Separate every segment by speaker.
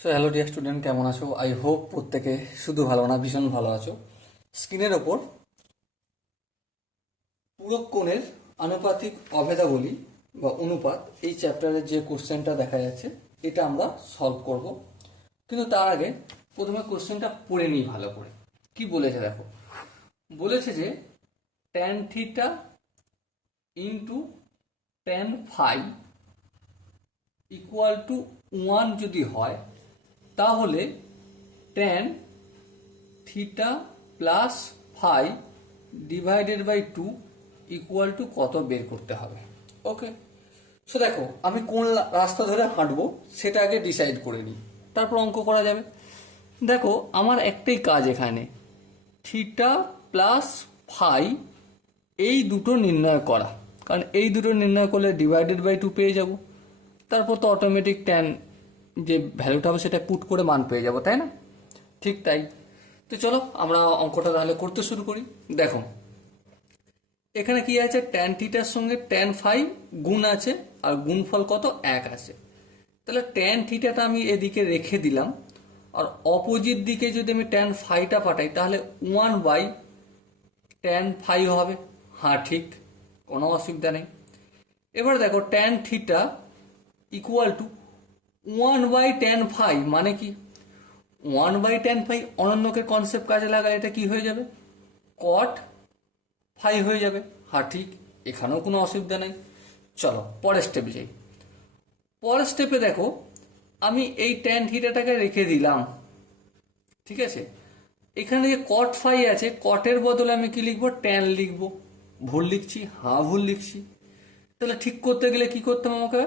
Speaker 1: So hello dear student কেমন আছো? I hope প্রত্যেকে শুধু ভালো না, ভীষণ ভালো আছো। স্ক্রিনের ওপর পূরক কোণের আনুপাতিক অভেদাবলী বা অনুপাত এই চ্যাপ্টারের যে কোশ্চেনটা দেখা যাচ্ছে, এটা আমরা সলভ করব। কিন্তু তার আগে প্রথমে কোশ্চেনটা পড়ে নিই ভালো করে। কি বলেছে দেখো? বলেছে যে tan theta into tan five equal to one যদি হয় তাহলে tan theta plus five divided by two equal to কত বের করতে হবে? ওকে সো দেখো, আমি কোন রাস্তা ধরে হাঁটবো, সেটা আগে ডিসাইড করে নিই। তারপর অঙ্ক করা যাবে। দেখো, আমার একটাই কাজ এখানে। থিটা প্লাস ফাইভ এই দুটো নির্ণয় করা। কারণ এই দুটো নির্ণয় করলে ডিভাইডেড বাই টু পেয়ে যাব। তারপর তো অটোমেটিক ট্যান যে ভ্যালুটা হবে সেটা পুট করে মান পেয়ে যাব, তাই না? ঠিক তাই। তো চলো, আমরা অঙ্কটা তাহলে করতে শুরু করি। দেখো, এখানে কি আছে? ট্যান থিটার সঙ্গে ট্যান ফাইভ গুণ আছে, আর গুণফল কত? এক আছে। তাহলে ট্যান থিটাটা আমি এদিকে রেখে দিলাম, আর অপোজিট দিকে যদি আমি ট্যান ফাইভটা পাঠাই, তাহলে ওয়ান বাই ট্যান ফাইভ হবে। হ্যাঁ ঠিক, কোনো অসুবিধা নেই। এবার দেখো tan theta equal to one by tan five মানে কি? ওয়ান বাই টেন ফাইভ অনন্যকে কনসেপ্ট কাজে লাগালে এটা কি হয়ে যাবে? কট ফাইভ হয়ে যাবে। হ্যাঁ ঠিক, এখানেও কোনো অসুবিধা নেই। চলো, পরের স্টেপে যাই। পরের স্টেপে দেখো, আমি এই ট্যান থিটাটাকে রেখে দিলাম। ঠিক আছে? এখানে যে কট ফাই আছে কটের বদলে আমি কি লিখব? ট্যান লিখব। ভুল লিখছি? হা ভুল লিখছি। তাহলে ঠিক করতে গেলে কি করতে হবে আমাকে?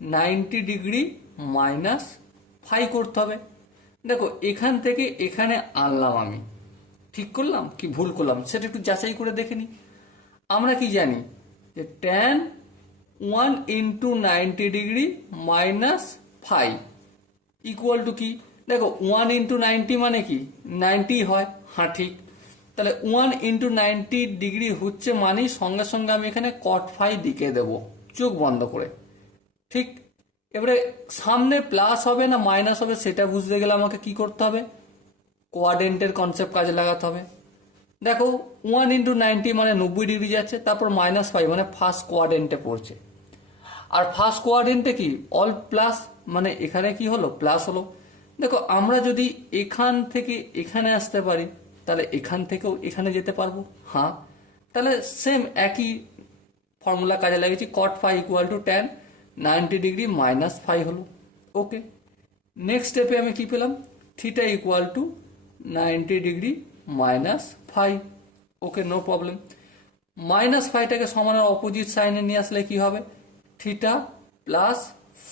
Speaker 1: নাইনটি ডিগ্রি মাইনাস ফাই করতে হবে। দেখো, এখান থেকে এখানে আনলাম আমি। ঠিক করলাম কি ভুল করলাম? সেটা একটু যাচাই করে দেখে নিই আমরা কি জানি? যে tan one into ninety degree minus five equal to কি? দেখো ওয়ান ইন্টু নাইনটি মানে কি? নাইনটি হয়। হ্যাঁ ঠিক। তাহলে ওয়ান ইন্টু নাইনটি ডিগ্রি হচ্ছে মানে সঙ্গে সঙ্গে আমি এখানে কট ফাই দিকে দেব। চোখ বন্ধ করে। ঠিক? এবারে সামনে প্লাস হবে না মাইনাস হবে সেটা বুঝতে গেলে আমাকে কি করতে হবে? কোয়াডেন্টের কনসেপ্ট কাজে লাগাতে হবে। দেখো ওয়ান ইন্টু নাইনটি মানে নব্বই ডিগ্রি যাচ্ছে, তারপর মাইনাস ফাইভ মানে ফার্স্ট কোয়াডেন্টে পড়ছে। আর ফার্স্ট কোয়াড্রেন্টে কি? অল প্লাস মানে এখানে কি হলো? প্লাস হলো। দেখো, আমরা যদি এখান থেকে এখানে আসতে পারি, তাহলে এখান থেকেও এখানে যেতে পারব। হ্যাঁ? তাহলে সেম একই ফর্মুলা কাজে লাগিয়েছি cot five equal to tan ninety degree minus five হলো। ওকে নেক্সট স্টেপে আমি কি পেলাম? Theta equal to ninety degree minus five. Okay no problem minus ফাইভটাকে সমানের অপোজিট সাইনে নিয়ে আসলে কি হবে? Theta plus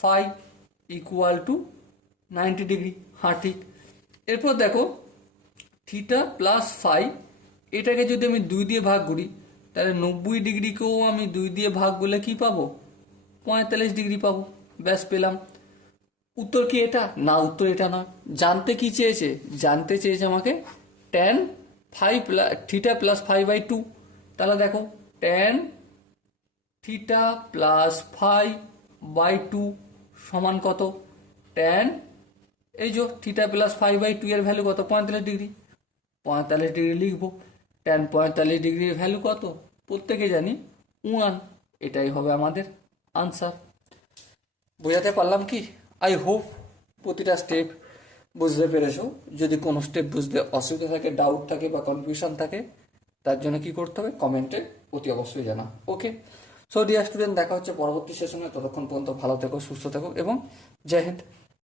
Speaker 1: five equal to ninety degree. হ্যাঁ ঠিক। এরপর দেখো থিটা প্লাস ফাইভ এটাকে যদি আমি দুই দিয়ে ভাগ করি, তাহলে নব্বই ডিগ্রিকেও আমি দুই দিয়ে ভাগ করলে কি পাবো? পঁয়তাল্লিশ ডিগ্রি পাবো। ব্যাস, পেলাম। উত্তর কি এটা? না, উত্তর এটা নয়। জানতে কি চেয়েছে? জানতে চেয়েছে আমাকে tan five plus theta plus five by two তাহলে দেখো tan theta plus five by two সমান কত? টেন এই যে theta plus five by two এর ভ্যালু কত? পঁয়তাল্লিশ ডিগ্রি। পঁয়তাল্লিশ ডিগ্রি লিখব। টেন পঁয়তাল্লিশ ডিগ্রির ভ্যালু কত? প্রত্যেকে জানি ওয়ান এটাই হবে আমাদের আনসার বোঝাতে পারলাম কি? আই হোপ প্রতিটা স্টেপ বুঝতে পেরেছ। যদি কোনো স্টেপ বুঝতে অসুবিধা থাকে ডাউট থাকে বা কনফিউশন থাকে, তার জন্য কি করতে হবে? কমেন্টে অতি অবশ্যই জানা। ওকে সো ডিয়ার স্টুডেন্ট দেখা হচ্ছে পরবর্তী সেশনে ততক্ষণ পর্যন্ত ভালো থেকো, সুস্থ থেকো এবং জয় হিন্দ।